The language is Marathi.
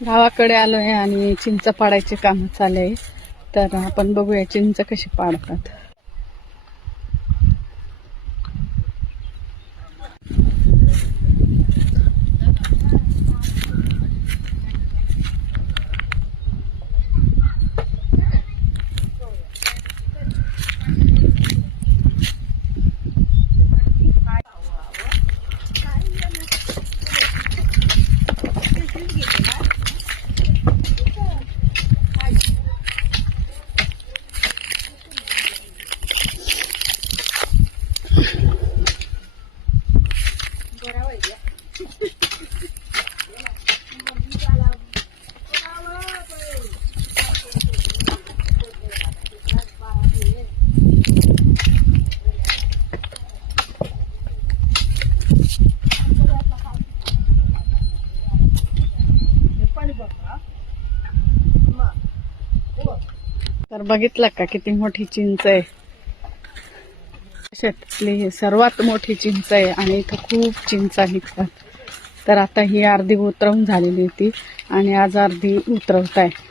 गावाकडे आलोय आणि चिंच पाडायचे काम चालू आहे. तर आपण बघूया चिंच कशी पाडतात. तर बघितलं का किती मोठी चिंच आहे. शेतातली सर्वात मोठी चिंच आहे आणि इथं खूप चिंचा निघतात. तर आता ही अर्धी उतरवून झालेली होती आणि आज अर्धी उतरवत आहे.